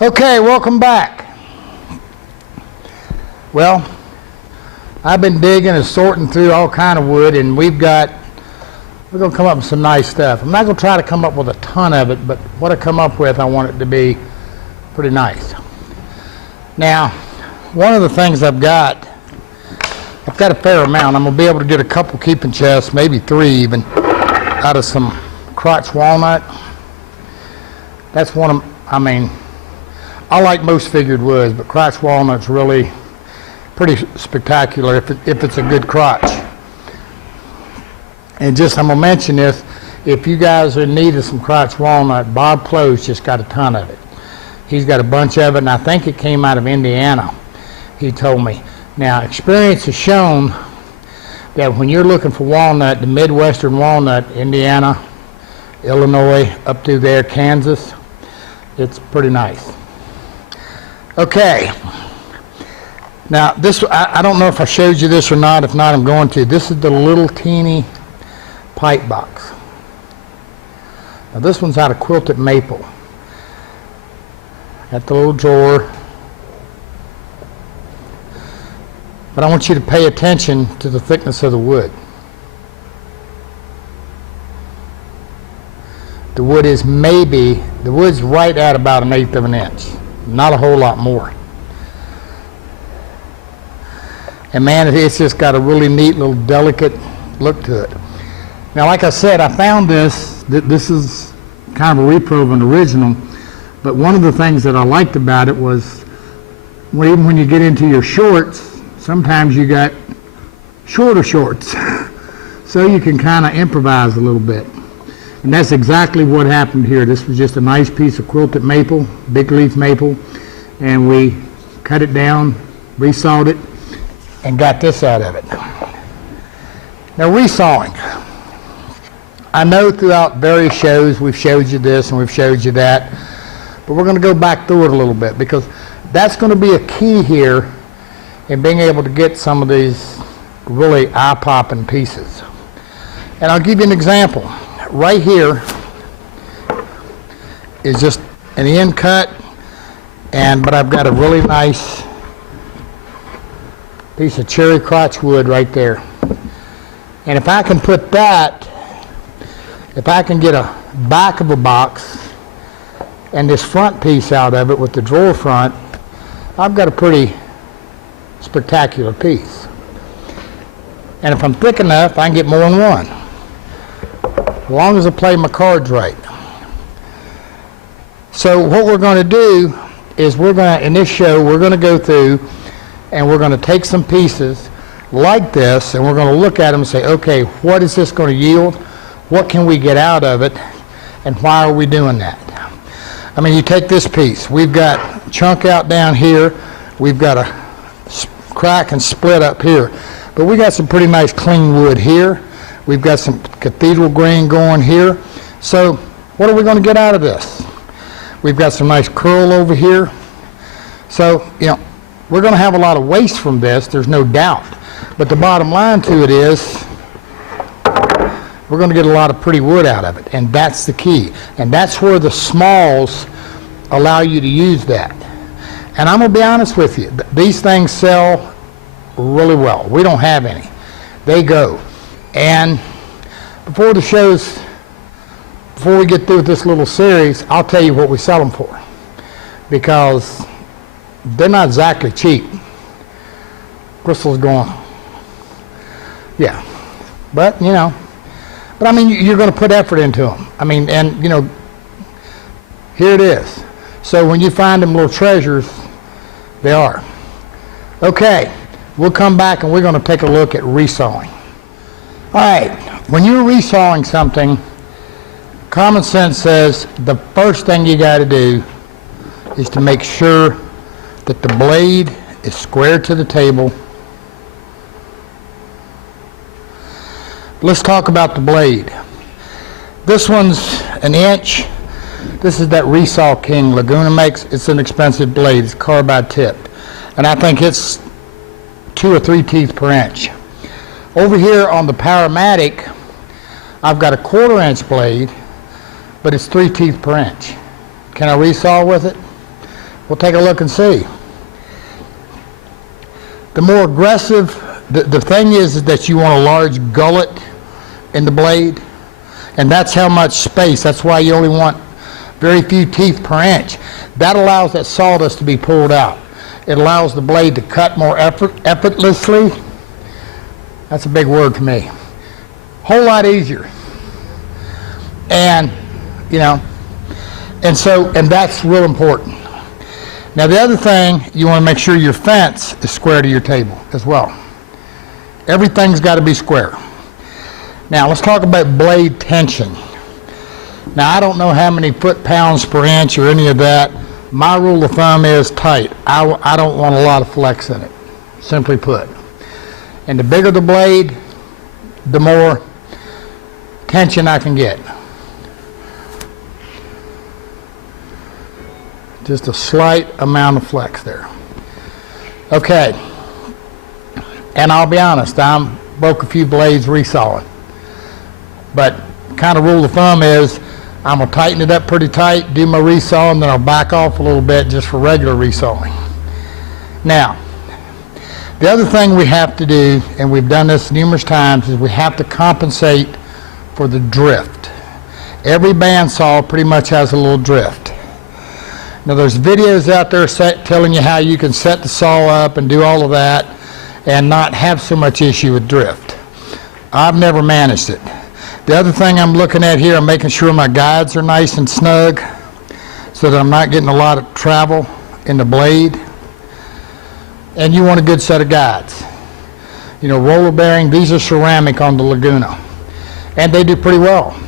Okay, welcome back. Well, I've been digging and sorting through all kind of wood, and we're going to come up with some nice stuff. I'm not going to try to come up with a ton of it, but what I come up with, I want it to be pretty nice. Now, one of the things I've got a fair amount. I'm going to be able to get a couple keeping chests, maybe 3 even, out of some crotch walnut. That's one of, I like most figured woods, but crotch walnut's really pretty spectacular if it's a good crotch. And just, I'm going to mention this, if you guys are in need of some crotch walnut, Bob Close just got a ton of it. He's got a bunch of it, and I think it came out of Indiana, he told me. Now, experience has shown that when you're looking for walnut, the Midwestern walnut, Indiana, Illinois, up through there, Kansas, it's pretty nice. Okay. Now, this, I don't know if I showed you this or not. If not, I'm going to. This is the little teeny pipe box. Now, this one's out of quilted maple. Got the little drawer. But I want you to pay attention to the thickness of the wood. The wood is the wood's right at about 1/8 of an inch. Not a whole lot more. And man, it's just got a really neat little delicate look to it. Now, like I said, I found this. This is kind of a repro of an original. But one of the things that I liked about it was, even when you get into your shorts, sometimes you got shorter shorts. So you can kind of improvise a little bit. And that's exactly what happened here. This was just a nice piece of quilted maple, big leaf maple, and we cut it down, resawed it, and got this out of it. Now, resawing. I know throughout various shows we've showed you this and we've showed you that, but we're going to go back through it a little bit because that's going to be a key here in being able to get some of these really eye-popping pieces. And I'll give you an example. Right here is just an end cut, but I've got a really nice piece of cherry crotch wood right there. And if I can put that, if I can get a back of a box and this front piece out of it with the drawer front, I've got a pretty spectacular piece. And if I'm thick enough, I can get more than one, as long as I play my cards right. So what we're going to do is in this show, we're going to go through and we're going to take some pieces like this and we're going to look at them and say, okay, what is this going to yield? What can we get out of it? And why are we doing that? You take this piece. We've got chunk out down here. We've got a crack and split up here. But we got some pretty nice clean wood here. We've got some cathedral grain going here. So what are we going to get out of this? We've got some nice curl over here. So, we're going to have a lot of waste from this, there's no doubt. But the bottom line to it is we're going to get a lot of pretty wood out of it, and that's the key. And that's where the smalls allow you to use that. And I'm going to be honest with you, these things sell really well. We don't have any. They go. And before we get through with this little series, I'll tell you what we sell them for, because they're not exactly cheap. Crystal's going, yeah. But, you're going to put effort into them. And, here it is. So when you find them little treasures, they are. Okay, we'll come back and we're going to take a look at resawing. All right, when you're resawing something, common sense says the first thing you got to do is to make sure that the blade is square to the table. Let's talk about the blade. This one's 1 inch. This is that Resaw King Laguna makes. It's an expensive blade. It's carbide tipped. And I think it's 2 or 3 teeth per inch. Over here on the Powermatic, I've got a 1/4 inch blade, but it's 3 teeth per inch. Can I resaw with it? We'll take a look and see. The more aggressive, the thing is that you want a large gullet in the blade, and that's how much space. That's why you only want very few teeth per inch. That allows that sawdust to be pulled out. It allows the blade to cut more effortlessly. That's a big word for me. Whole lot easier. And, you know, and that's real important. Now the other thing, you want to make sure your fence is square to your table as well. Everything's got to be square. Now let's talk about blade tension. Now I don't know how many foot-pounds per inch or any of that. My rule of thumb is tight. I don't want a lot of flex in it, simply put. And the bigger the blade, the more tension I can get. Just a slight amount of flex there. Okay. And I'll be honest, I broke a few blades resawing. But kind of rule of thumb is I'm going to tighten it up pretty tight, do my resaw, and then I'll back off a little bit just for regular resawing. Now, the other thing we have to do, and we've done this numerous times, is we have to compensate for the drift. Every bandsaw pretty much has a little drift. Now there's videos out there telling you how you can set the saw up and do all of that and not have so much issue with drift. I've never managed it. The other thing I'm looking at here, I'm making sure my guides are nice and snug so that I'm not getting a lot of travel in the blade. And you want a good set of guides. You know, roller bearing, these are ceramic on the Laguna. And they do pretty well.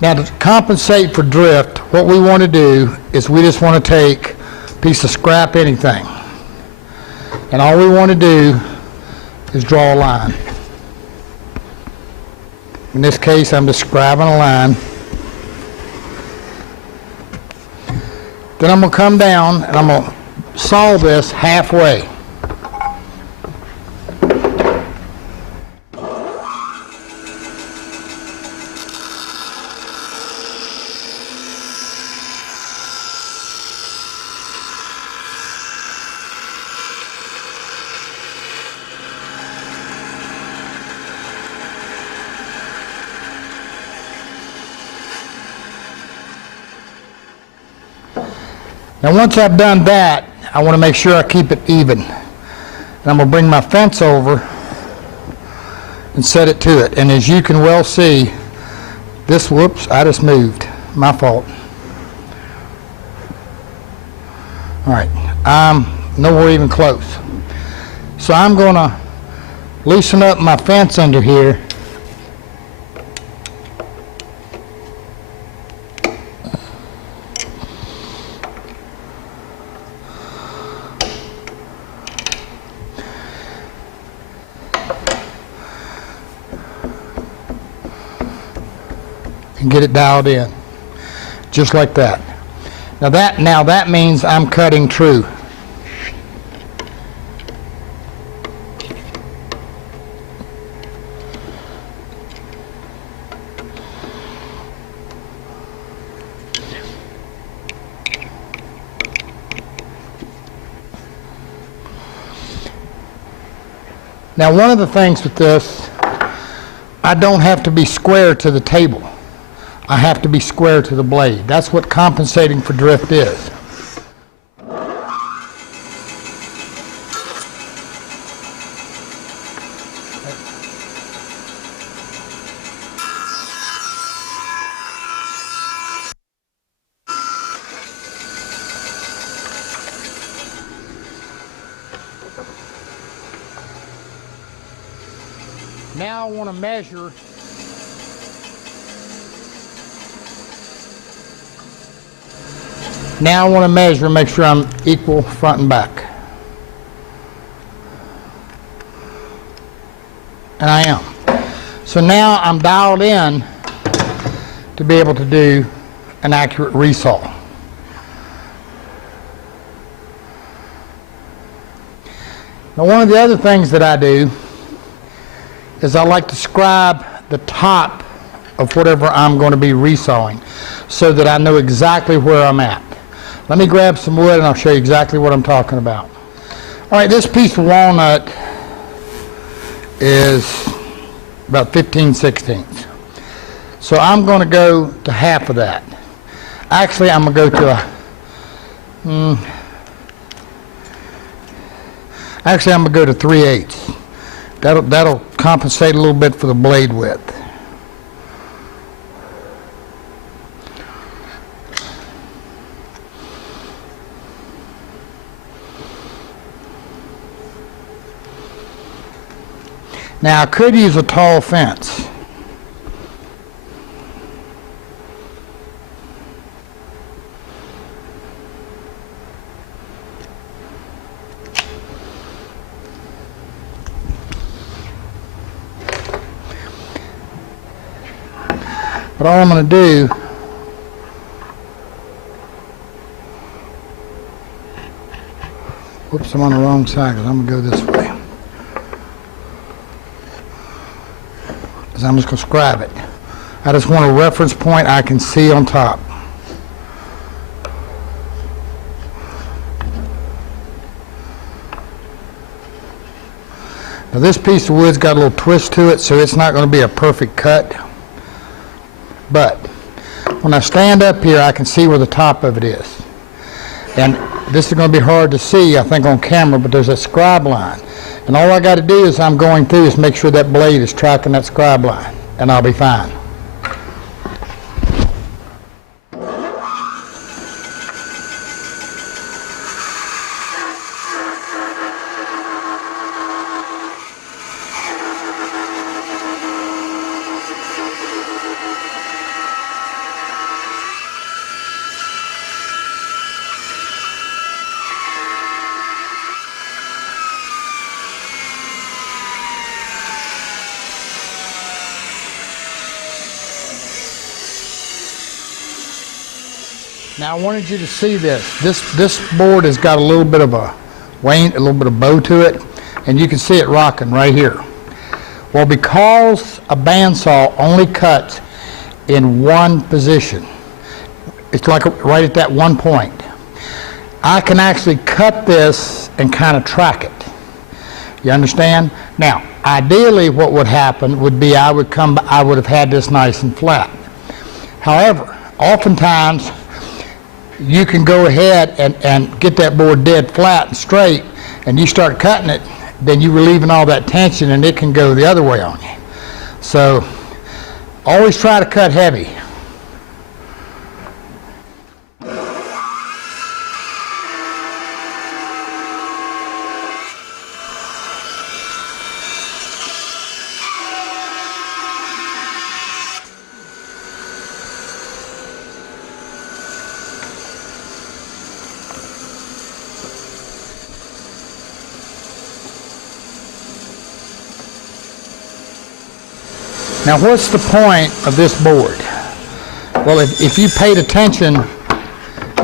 Now to compensate for drift, what we want to do is we just want to take a piece of scrap anything. And all we want to do is draw a line. In this case, I'm just scribing a line. Then I'm going to come down and I'm going to saw this halfway. Now once I've done that, I want to make sure I keep it even. And I'm going to bring my fence over and set it to it. And as you can well see, this, whoops, I just moved. My fault. All right, I'm nowhere even close. So I'm going to loosen up my fence under here. And get it dialed in, just like that. Now that means I'm cutting true. Now one of the things with this, I don't have to be square to the table. I have to be square to the blade. That's what compensating for drift is. Now I want to measure . Now I want to measure and make sure I'm equal front and back. And I am. So now I'm dialed in to be able to do an accurate resaw. Now one of the other things that I do is I like to scribe the top of whatever I'm going to be resawing so that I know exactly where I'm at. Let me grab some wood and I'll show you exactly what I'm talking about. All right, this piece of walnut is about 15/16. So I'm going to go to half of that. Actually, I'm going to go to actually, I'm going to go to 3/8. That'll compensate a little bit for the blade width. Now I could use a tall fence. But all I'm going to do whoops, I'm on the wrong side because I'm going to go this way. Because I'm just going to scribe it. I just want a reference point I can see on top. Now this piece of wood's got a little twist to it, so it's not going to be a perfect cut. But when I stand up here, I can see where the top of it is. And this is going to be hard to see, I think, on camera, but there's a scribe line. And all I got to do as I'm going through is make sure that blade is tracking that scribe line, and I'll be fine. Now I wanted you to see this. This board has got a little bit of a wane, a little bit of bow to it, and you can see it rocking right here. Well, because a bandsaw only cuts in one position, it's like right at that one point, I can actually cut this and kind of track it. You understand? Now, ideally what would happen would be I would have had this nice and flat. However, oftentimes you can go ahead and get that board dead flat and straight, and you start cutting it, then you're relieving all that tension and it can go the other way on you. So always try to cut heavy. Now, what's the point of this board? Well, if you paid attention,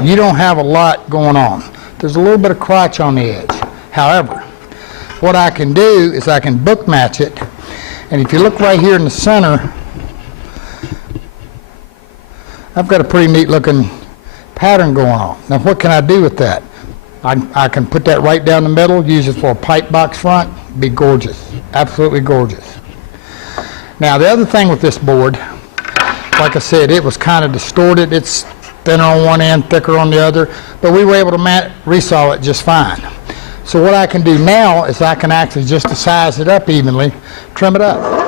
you don't have a lot going on. There's a little bit of crotch on the edge. However, what I can do is I can book match it, and if you look right here in the center, I've got a pretty neat looking pattern going on. Now, what can I do with that? I can put that right down the middle, use it for a pipe box front, be gorgeous, absolutely gorgeous. Now, the other thing with this board, like I said, it was kind of distorted. It's thinner on one end, thicker on the other, but we were able to resaw it just fine. So what I can do now is I can actually, just to size it up evenly, trim it up.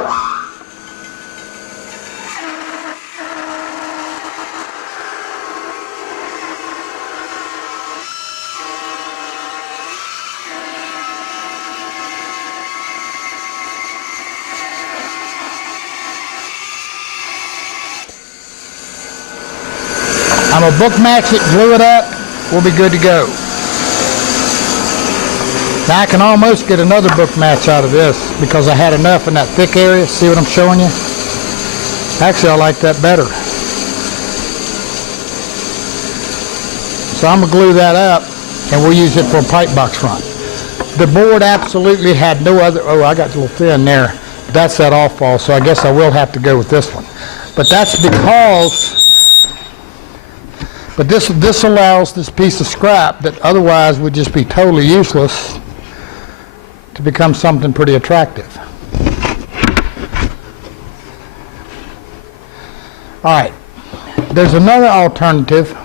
I'm going to book match it, glue it up, we'll be good to go. Now I can almost get another book match out of this because I had enough in that thick area. See what I'm showing you? Actually, I like that better. So I'm going to glue that up and we'll use it for a pipe box front. The board absolutely had no other, oh, I got a little thin there. That's that off-fall, so I guess I will have to go with this one. But that's because But this allows this piece of scrap that otherwise would just be totally useless to become something pretty attractive. All right, there's another alternative,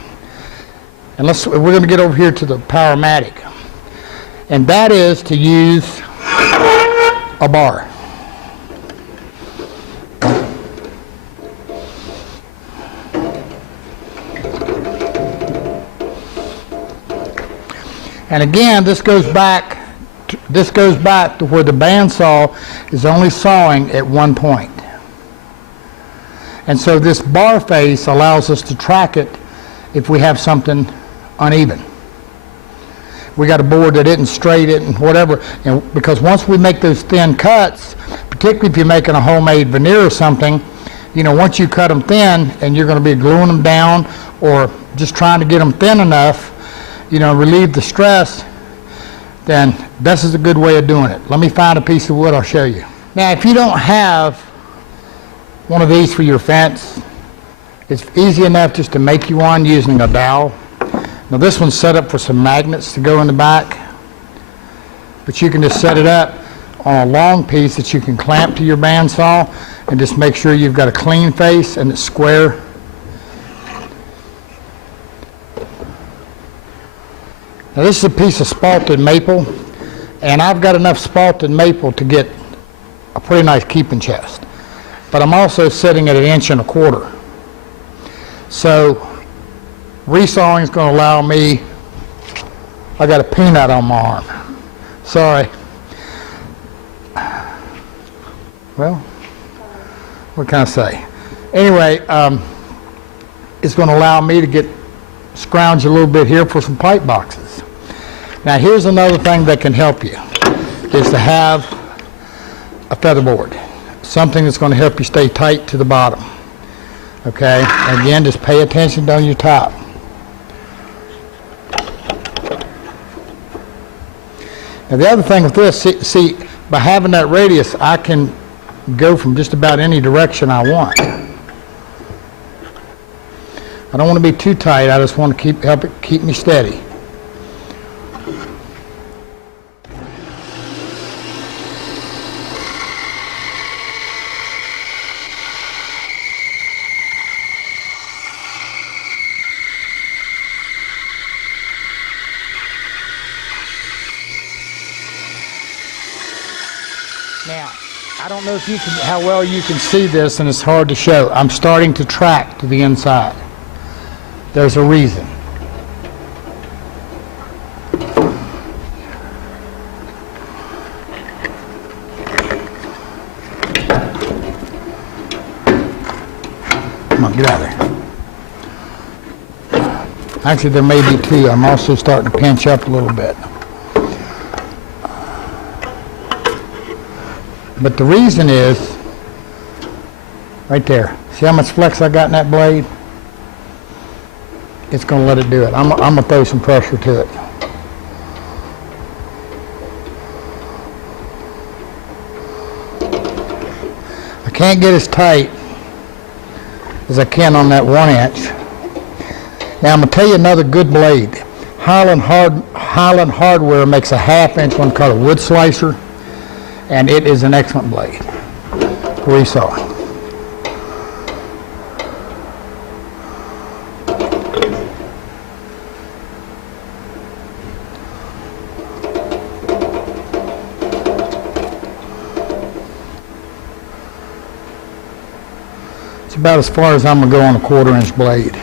and we're going to get over here to the Powermatic, and that is to use a bar. And again, this goes back to where the bandsaw is only sawing at one point. And so this bar face allows us to track it if we have something uneven. We got a board that isn't straight and whatever, and because once we make those thin cuts, particularly if you're making a homemade veneer or something, you know, once you cut them thin and you're going to be gluing them down or just trying to get them thin enough, you know, relieve the stress, then this is a good way of doing it. Let me find a piece of wood, I'll show you. Now, if you don't have one of these for your fence, it's easy enough just to make you one using a dowel. Now this one's set up for some magnets to go in the back, but you can just set it up on a long piece that you can clamp to your bandsaw and just make sure you've got a clean face and it's square. Now this is a piece of spalted maple, and I've got enough spalted maple to get a pretty nice keeping chest. But I'm also sitting at 1 1/4 inches. So resawing is going to allow me, I got a peanut on my arm. Sorry. Well, what can I say? Anyway, it's going to allow me to get scrounge a little bit here for some pipe boxes. Now here's another thing that can help you, is to have a feather board, something that's going to help you stay tight to the bottom. Okay, again, just pay attention on your top. Now the other thing with this, see, by having that radius, I can go from just about any direction I want. I don't want to be too tight. I just want to help it keep me steady. Now, I don't know if you can, how well you can see this, and it's hard to show. I'm starting to track to the inside. There's a reason. Come on, get out of there. Actually, there may be two. I'm also starting to pinch up a little bit. But the reason is, right there. See how much flex I got in that blade? It's going to let it do it. I'm going to throw some pressure to it. I can't get as tight as I can on that 1 inch. Now I'm going to tell you another good blade. Highland Hardware makes a 1/2 inch one called a wood slicer, and it is an excellent blade for resawing. It's about as far as I'm going to go on a 1/4 inch blade.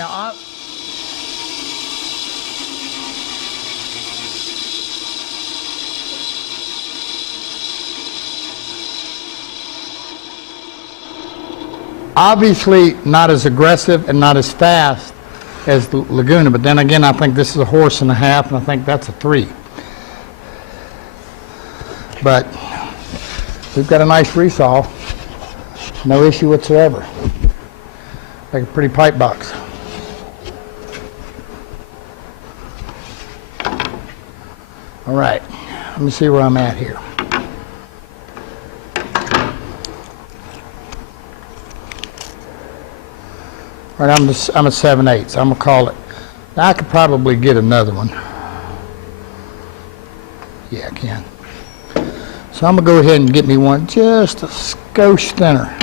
Now, obviously not as aggressive and not as fast as the Laguna, but then again, I think this is a horse and a half, and I think that's a 3. But we've got a nice resaw, no issue whatsoever. Like a pretty pipe box. All right, let me see where I'm at here. All right, I'm at 7/8, so I'm gonna call it. Now I could probably get another one. Yeah, I can. So I'm gonna go ahead and get me one just a skosh thinner.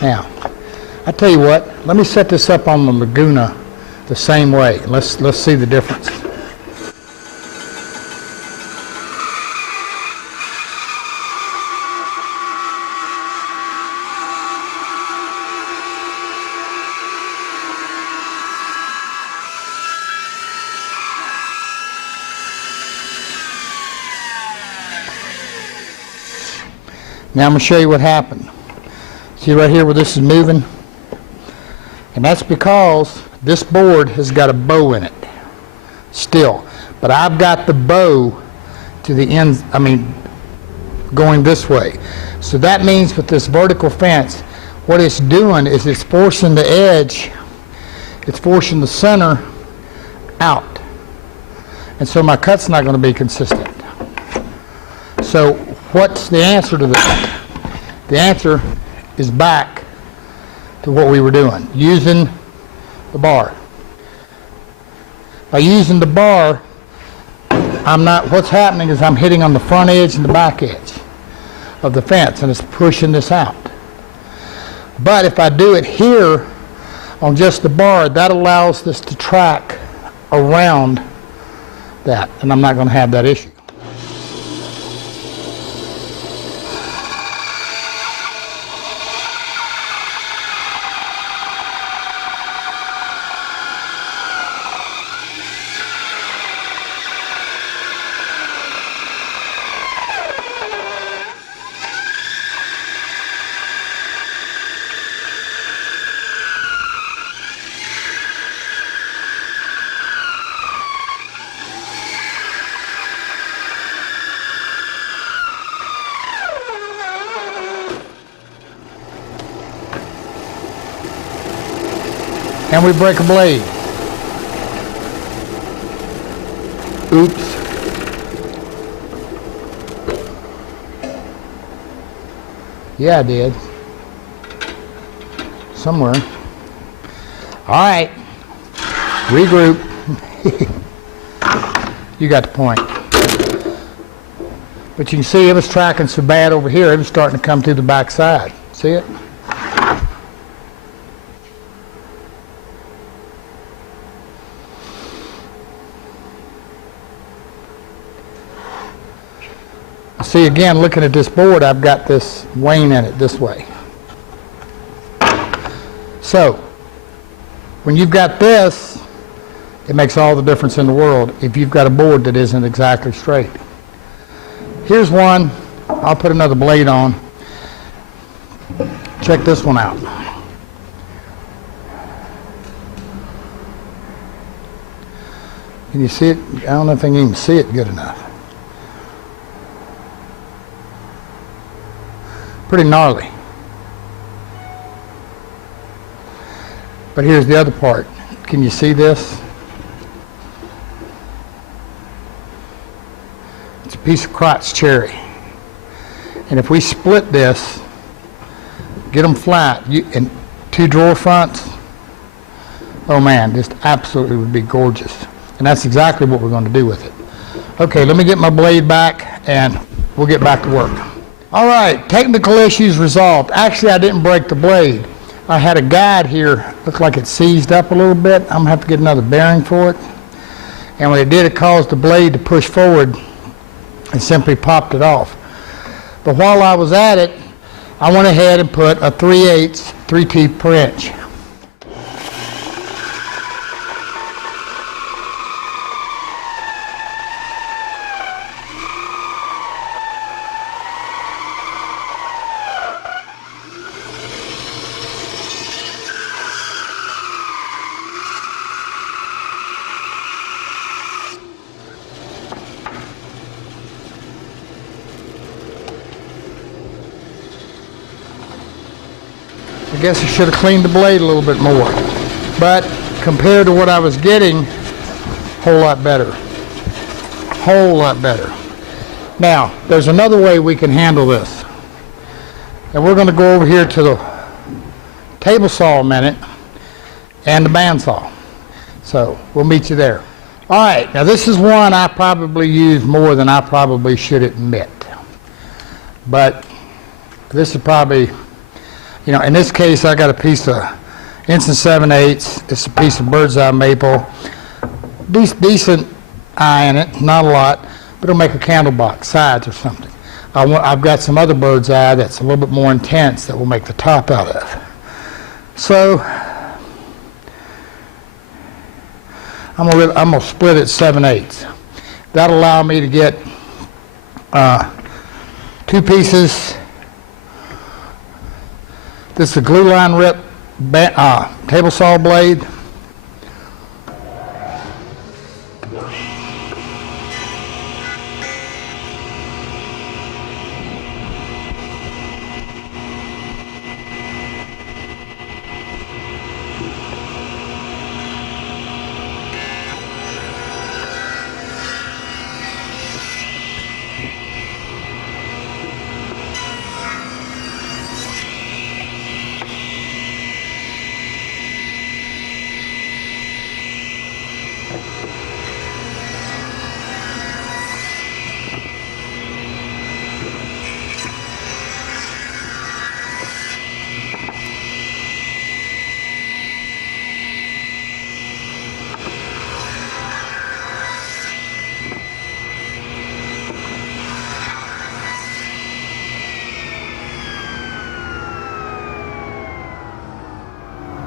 Now, I tell you what, let me set this up on the Laguna the same way. Let's see the difference. Now I'm going to show you what happened. See right here where this is moving? And that's because this board has got a bow in it still. But I've got the bow to the end, going this way. So that means with this vertical fence, what it's doing is it's forcing the edge, it's forcing the center out. And so my cut's not going to be consistent. So what's the answer to that? The answer is back to what we were doing, using the bar. By using the bar, what's happening is I'm hitting on the front edge and the back edge of the fence, and it's pushing this out. But if I do it here on just the bar, that allows this to track around that, and I'm not going to have that issue. And we break a blade. Oops. Yeah, I did. Somewhere. All right. Regroup. You got the point. But you can see it was tracking so bad over here, it was starting to come through the back side. See it? See, again, looking at this board, I've got this wane in it this way. So, when you've got this, it makes all the difference in the world if you've got a board that isn't exactly straight. Here's one. I'll put another blade on. Check this one out. Can you see it? I don't know if I can even see it good enough. Pretty gnarly. But here's the other part. Can you see this? It's a piece of crotch cherry. And if we split this, get them flat, and 2 drawer fronts, oh man, just absolutely would be gorgeous. And that's exactly what we're going to do with it. Okay, let me get my blade back and we'll get back to work. All right, technical issues resolved. Actually, I didn't break the blade. I had a guide here, looked like it seized up a little bit. I'm gonna have to get another bearing for it. And when it did, it caused the blade to push forward and simply popped it off. But while I was at it, I went ahead and put a 3/8 3/10 per inch. I guess I should have cleaned the blade a little bit more, but compared to what I was getting, whole lot better. Whole lot better. Now, there's another way we can handle this. And we're going to go over here to the table saw a minute and the bandsaw. So we'll meet you there. All right, now this is one I probably use more than I probably should admit. But this is probably, you know, in this case, I got a piece of 1 7/8. It's a piece of bird's eye maple. Decent eye in it, not a lot, but it'll make a candle box, sides or something. I've got some other bird's eye that's a little bit more intense that we'll make the top out of. So I'm gonna split it 7/8. That'll allow me to get 2 pieces. This is a glue line rip table saw blade.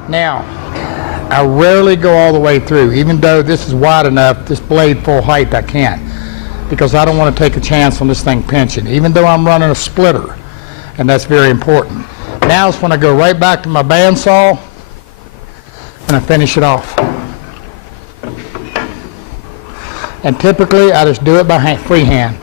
Now, I rarely go all the way through, even though this is wide enough, this blade full height, I can't, because I don't want to take a chance on this thing pinching, even though I'm running a splitter, and that's very important. Now is when I go right back to my bandsaw, and I finish it off. And typically, I just do it by freehand.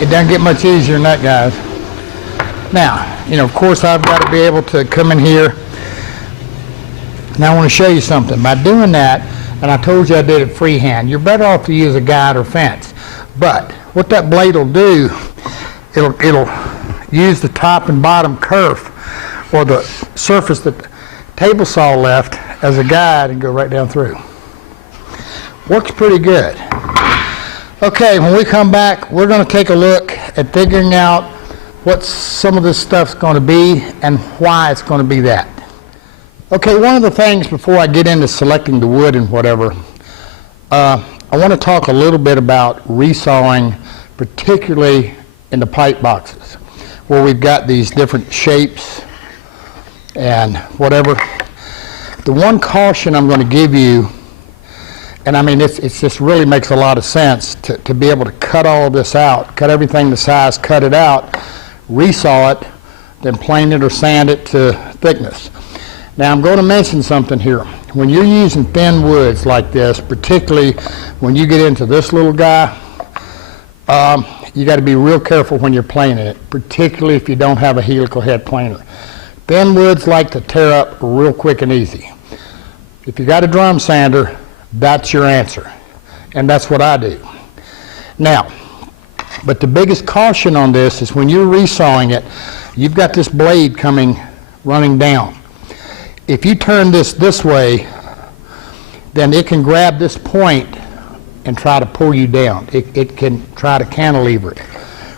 It doesn't get much easier than that, guys. Now, you know, of course, I've got to be able to come in here. Now I want to show you something. By doing that, and I told you I did it freehand, you're better off to use a guide or fence. But what that blade will do, it'll use the top and bottom kerf or the surface that the table saw left as a guide and go right down through. Works pretty good. Okay, when we come back, we're going to take a look at figuring out what some of this stuff's going to be and why it's going to be that. Okay, one of the things before I get into selecting the wood and whatever, I want to talk a little bit about resawing, particularly in the pipe boxes, where we've got these different shapes and whatever. The one caution I'm going to give you, and I mean, it's just really makes a lot of sense to be able to cut all of this out, cut everything the size, cut it out, resaw it, then plane it or sand it to thickness. Now I'm going to mention something here. When you're using thin woods like this, particularly when you get into this little guy, you got to be real careful when you're planing it, particularly if you don't have a helical head planer. Thin woods like to tear up real quick and easy. If you got a drum sander, that's your answer, and that's what I do. Now, but the biggest caution on this is when you're resawing it, you've got this blade running down. If you turn this way, then it can grab this point and try to pull you down. It can try to cantilever it.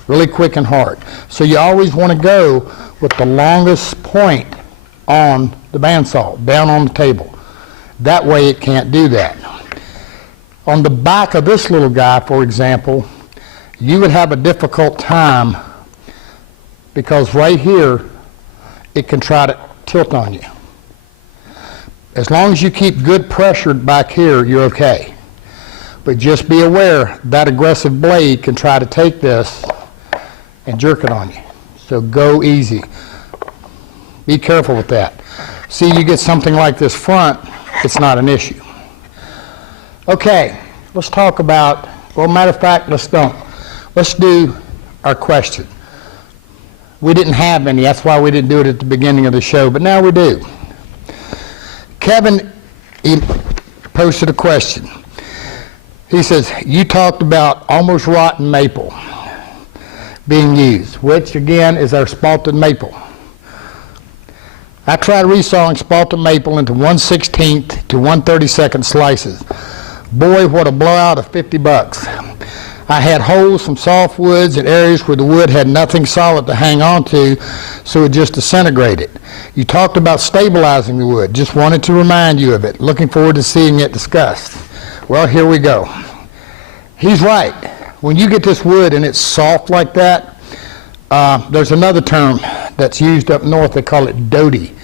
really quick and hard. So you always want to go with the longest point on the bandsaw, down on the table. That way it can't do that. On the back of this little guy, for example, you would have a difficult time because right here it can try to tilt on you. As long as you keep good pressure back here, you're okay. But just be aware that aggressive blade can try to take this and jerk it on you. So go easy. Be careful with that. See, you get something like this front, it's not an issue. Okay, let's talk about, well, matter of fact, let's don't. Let's do our question. We didn't have any, that's why we didn't do it at the beginning of the show, but now we do. Kevin, he posted a question. He says, you talked about almost rotten maple being used, which again is our spalted maple. I tried resawing spalted maple into 1/16 to 1/32 slices. Boy, what a blowout of $50. I had holes from soft woods and areas where the wood had nothing solid to hang on to, so it just disintegrated. You talked about stabilizing the wood. Just wanted to remind you of it. Looking forward to seeing it discussed. Well, here we go. He's right. When you get this wood and it's soft like that, there's another term that's used up north. They call it doty.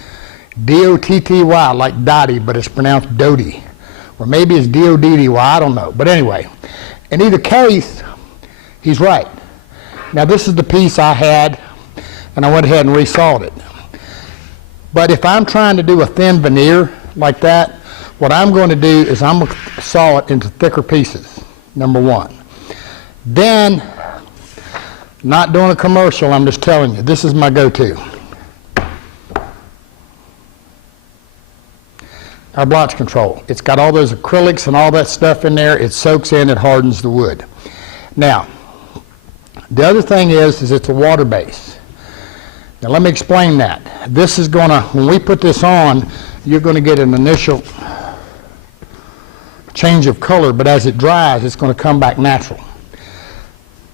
D-O-T-T-Y, like Dottie, but it's pronounced doty. Or maybe it's D-O-D-D-Y, I don't know. But anyway, in either case, he's right. Now this is the piece I had, and I went ahead and resawed it. But if I'm trying to do a thin veneer like that, what I'm going to do is I'm going to saw it into thicker pieces, number one. Then, not doing a commercial, I'm just telling you, this is my go-to. Our Blotch Control. It's got all those acrylics and all that stuff in there. It soaks in, it hardens the wood. Now, the other thing is it's a water base. Now let me explain that. This is going to, when we put this on, you're going to get an initial change of color, but as it dries, it's going to come back natural.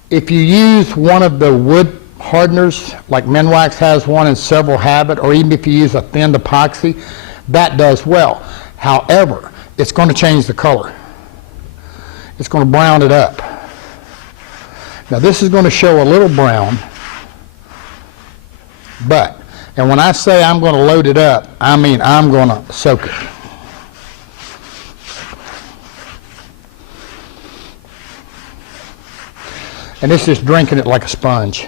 If you use one of the wood hardeners, like Minwax has one and several have it, or even if you use a thin epoxy, that does well. However, it's going to change the color. It's going to brown it up. Now this is going to show a little brown, but, and when I say I'm going to load it up, I mean I'm going to soak it. And it's just drinking it like a sponge.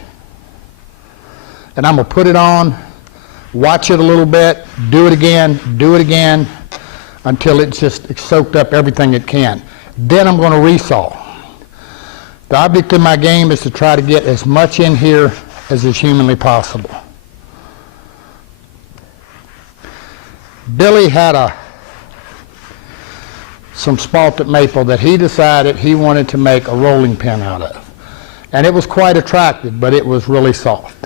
And I'm going to put it on, watch it a little bit, do it again, until it's just soaked up everything it can. Then I'm going to resaw. The object of my game is to try to get as much in here as is humanly possible. Billy had some spalted maple that he decided he wanted to make a rolling pin out of. And it was quite attractive, but it was really soft.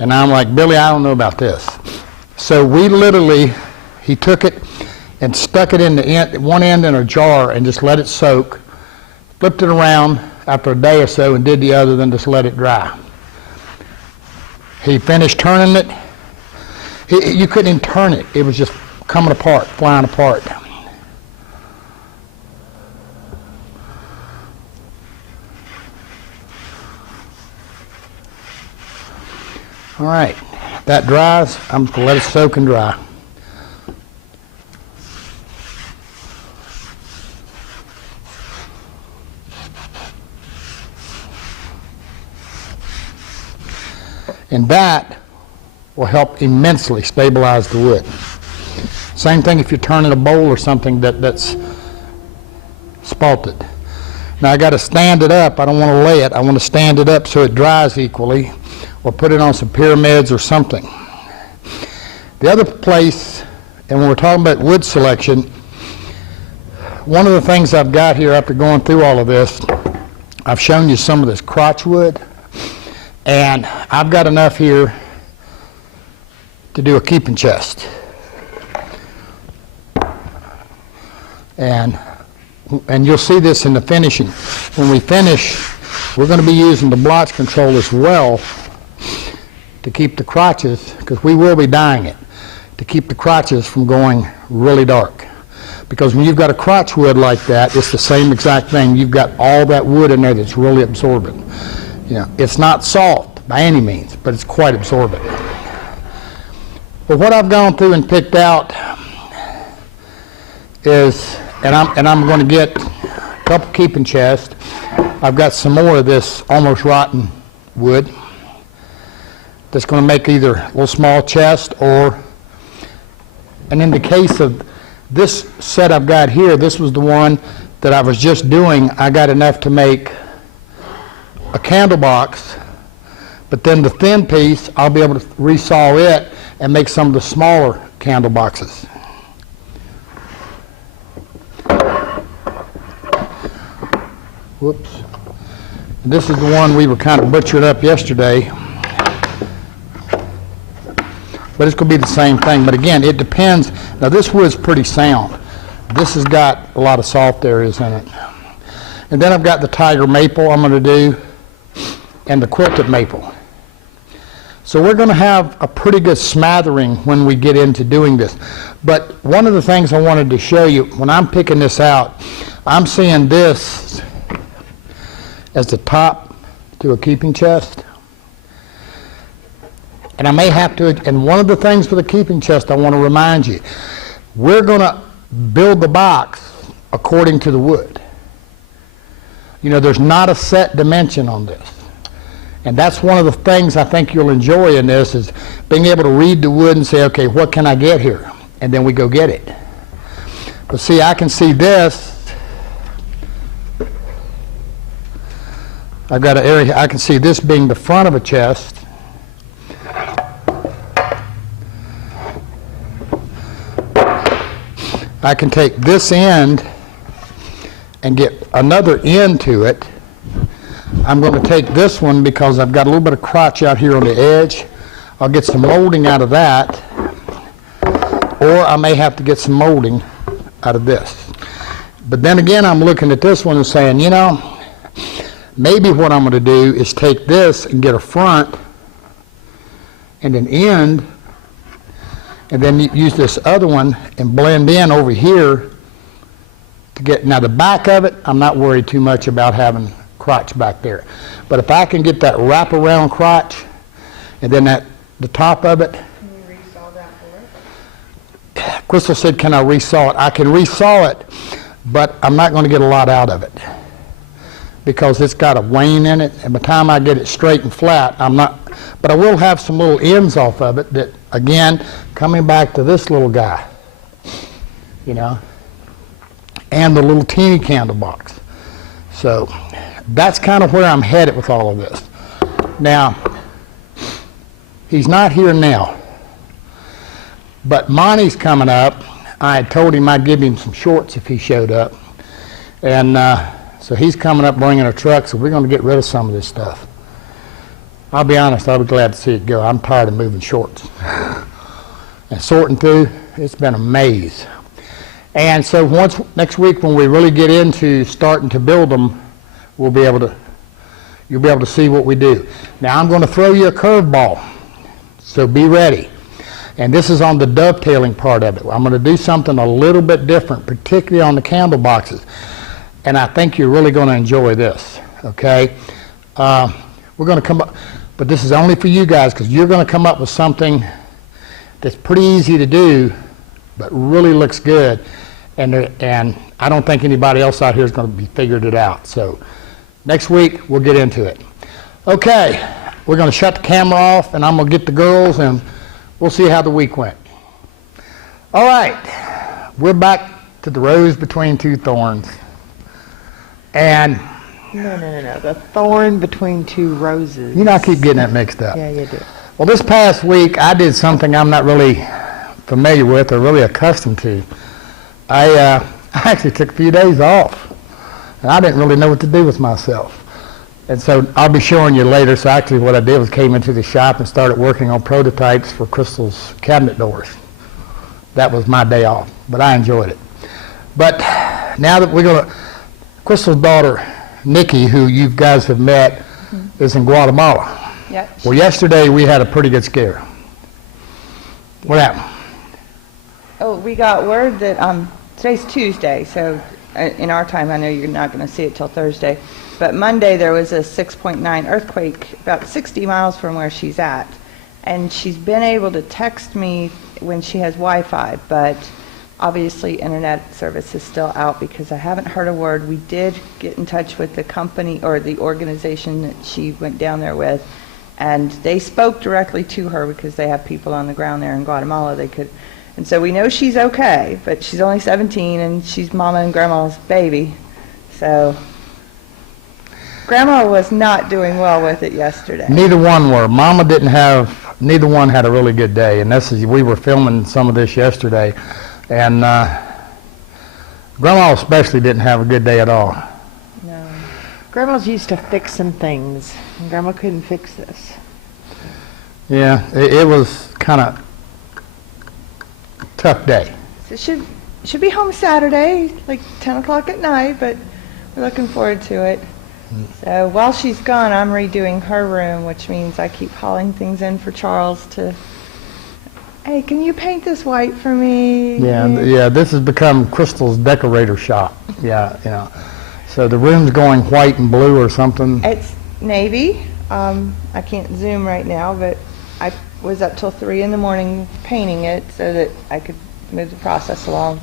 And I'm like, Billy, I don't know about this. So we literally, he took it and stuck it in the end, one end in a jar and just let it soak, flipped it around after a day or so and did the other, then just let it dry. He finished turning it. You couldn't even turn it. It was just coming apart, flying apart. All right, that dries. I'm just going to let it soak and dry. And that will help immensely stabilize the wood. Same thing if you're turning a bowl or something that's spalted. Now I got to stand it up. I don't want to lay it. I want to stand it up so it dries equally, or put it on some pyramids or something. The other place, and when we're talking about wood selection, one of the things I've got here after going through all of this, I've shown you some of this crotch wood, and I've got enough here to do a keeping chest. And you'll see this in the finishing. When we finish, we're going to be using the Blotch Control as well to keep the crotches, because we will be dyeing it, to keep the crotches from going really dark. Because when you've got a crotch wood like that, it's the same exact thing. You've got all that wood in there that's really absorbent. You know, it's not soft by any means, but it's quite absorbent. But what I've gone through and picked out is, and I'm going to get a couple keeping chests. I've got some more of this almost rotten wood that's going to make either a little small chest or, and in the case of this set I've got here, this was the one that I was just doing. I got enough to make a candle box, but then the thin piece, I'll be able to resaw it and make some of the smaller candle boxes. Whoops. And this is the one we were kind of butchered up yesterday. But it's going to be the same thing. But again, it depends. Now this wood's pretty sound. This has got a lot of soft areas in it. And then I've got the tiger maple I'm going to do and the quilted maple. So we're going to have a pretty good smattering when we get into doing this. But one of the things I wanted to show you, when I'm picking this out, I'm seeing this as the top to a keeping chest. And I may have to, and one of the things for the keeping chest I want to remind you, we're going to build the box according to the wood. You know, there's not a set dimension on this. And that's one of the things I think you'll enjoy in this, is being able to read the wood and say, okay, what can I get here? And then we go get it. But see, I can see this. I've got an area, I can see this being the front of a chest. I can take this end and get another end to it. I'm going to take this one because I've got a little bit of crotch out here on the edge. I'll get some molding out of that, or I may have to get some molding out of this. But then again, I'm looking at this one and saying, you know, maybe what I'm going to do is take this and get a front and an end, and then use this other one and blend in over here to get, now the back of it, I'm not worried too much about having crotch back there. But if I can get that wraparound crotch, and then the top of it. Can you resaw that for it? Crystal said, can I resaw it? I can resaw it, but I'm not going to get a lot out of it because it's got a wane in it, and by the time I get it straight and flat, I'm not, but I will have some little ends off of it that, again, coming back to this little guy, you know, and the little teeny candle box. So that's kind of where I'm headed with all of this. Now, he's not here now, but Monty's coming up. I had told him I'd give him some shorts if he showed up. And so he's coming up bringing a truck, so we're going to get rid of some of this stuff. I'll be honest, I'll be glad to see it go. I'm tired of moving shorts. And sorting through, it's been a maze. And so next week when we really get into starting to build them, you'll be able to see what we do. Now I'm going to throw you a curveball, so be ready. And this is on the dovetailing part of it. I'm going to do something a little bit different, particularly on the candle boxes. And I think you're really going to enjoy this, okay? We're going to come up, but this is only for you guys, because you're going to come up with something that's pretty easy to do, but really looks good. And I don't think anybody else out here is going to be figured it out. So next week, we'll get into it. Okay, we're going to shut the camera off, and I'm going to get the girls, and we'll see how the week went. All right, we're back to the rose between two thorns. And No. The thorn between two roses. you know, I keep getting that mixed up. Yeah, you do. Well, this past week, I did something I'm not really familiar with or really accustomed to. I actually took a few days off, and I didn't really know what to do with myself. And so I'll be showing you later. So actually what I did was came into the shop and started working on prototypes for Crystal's cabinet doors. That was my day off, but I enjoyed it. But now that we're going to, Crystal's daughter Nikki, who you guys have met, is in Guatemala. Yep. Well, yesterday we had a pretty good scare. What happened? Oh, we got word that today's Tuesday, so in our time, I know you're not going to see it till Thursday, but Monday there was a 6.9 earthquake about 60 miles from where she's at, and she's been able to text me when she has Wi-Fi, but obviously internet service is still out because I haven't heard a word. We did get in touch with the company or the organization that she went down there with, and they spoke directly to her because they have people on the ground there in Guatemala. And so we know she's okay, but she's only 17 and she's Mama and Grandma's baby. So Grandma was not doing well with it yesterday. Neither one were. Neither one had a really good day, and we were filming some of this yesterday, and Grandma especially didn't have a good day at all. No. Grandma's used to fixing things, and Grandma couldn't fix this. Yeah, it was kind of tough day. So should be home Saturday, like 10 o'clock at night, but we're looking forward to it. So while she's gone, I'm redoing her room, which means I keep hauling things in for Charles to, hey, can you paint this white for me? Yeah, this has become Crystal's decorator shop. Yeah. So the room's going white and blue or something. It's navy. I can't zoom right now, but I was up till 3 in the morning painting it so that I could move the process along.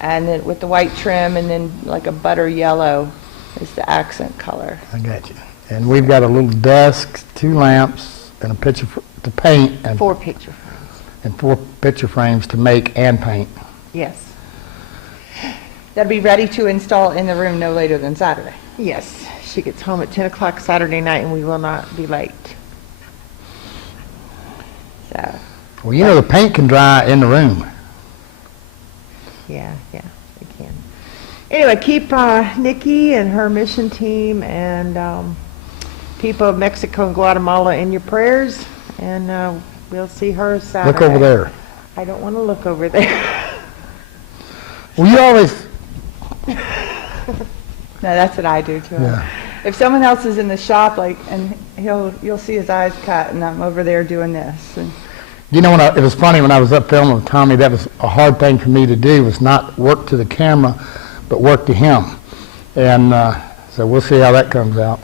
And then with the white trim and then like a butter yellow is the accent color. I got you. And we've got a little desk, 2 lamps, and a picture to paint, and 4 picture frames. and 4 picture frames to make and paint. Yes. That'll be ready to install in the room no later than Saturday. Yes. She gets home at 10 o'clock Saturday night, and we will not be late. So Well, the paint can dry in the room. Yeah, we can. Anyway, keep Nikki and her mission team and people of Mexico and Guatemala in your prayers, and we'll see her Saturday. Look over there. I don't want to look over there. Well, you always... no, that's what I do too. Yeah. If someone else is in the shop, and you'll see his eyes cut, and I'm over there doing this. And it was funny when I was up filming with Tommy, that was a hard thing for me to do, was not work to the camera, but work to him. And so we'll see how that comes out.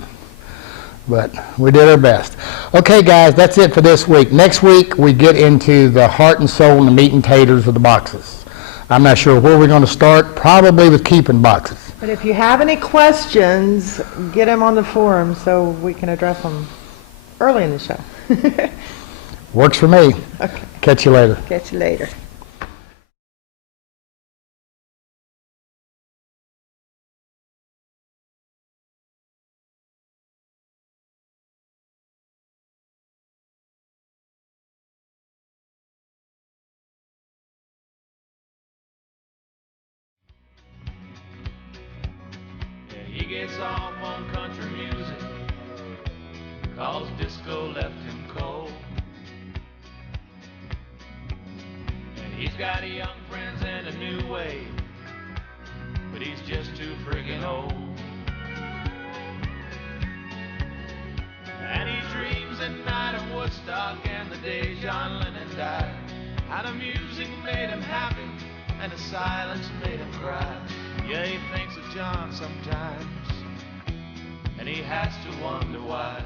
But we did our best. Okay, guys, that's it for this week. Next week, we get into the heart and soul and the meat and taters of the boxes. I'm not sure where we're going to start, probably with keeping boxes. But if you have any questions, get them on the forum so we can address them early in the show. Works for me. Okay. Catch you later. catch you later. He gets off on country music, 'cause disco left him cold. And he's got young friends and a new wave, but he's just too friggin' old. And he dreams at night of Woodstock and the day John Lennon died. How the music made him happy and the silence made him cry. Yeah, he thinks of John sometimes, and he has to wonder why.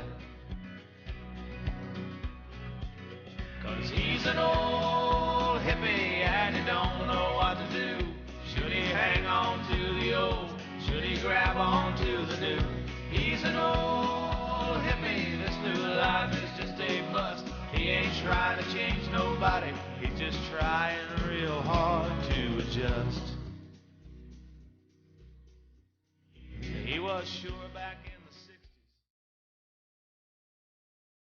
'Cause he's an old hippie and he don't know what to do. Should he hang on to the old? Should he grab on to the new? He's an old hippie, this new life is just a bust. He ain't trying to change nobody, he's just trying real hard to adjust. He was sure